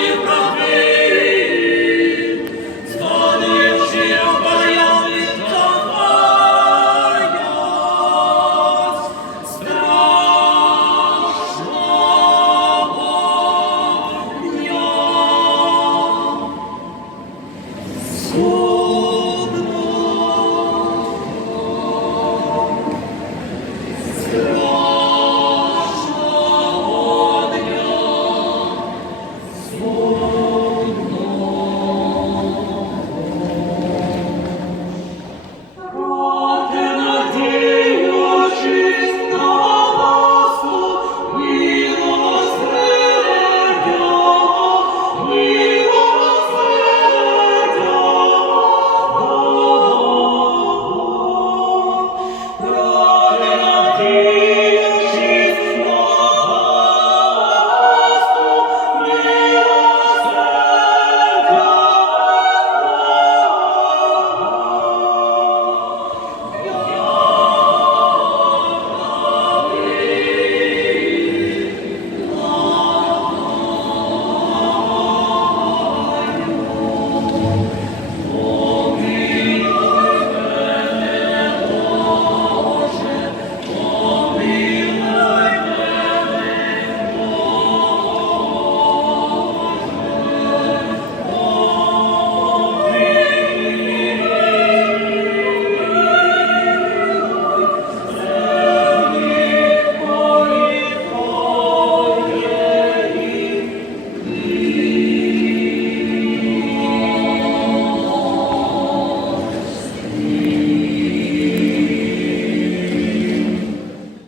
you promise.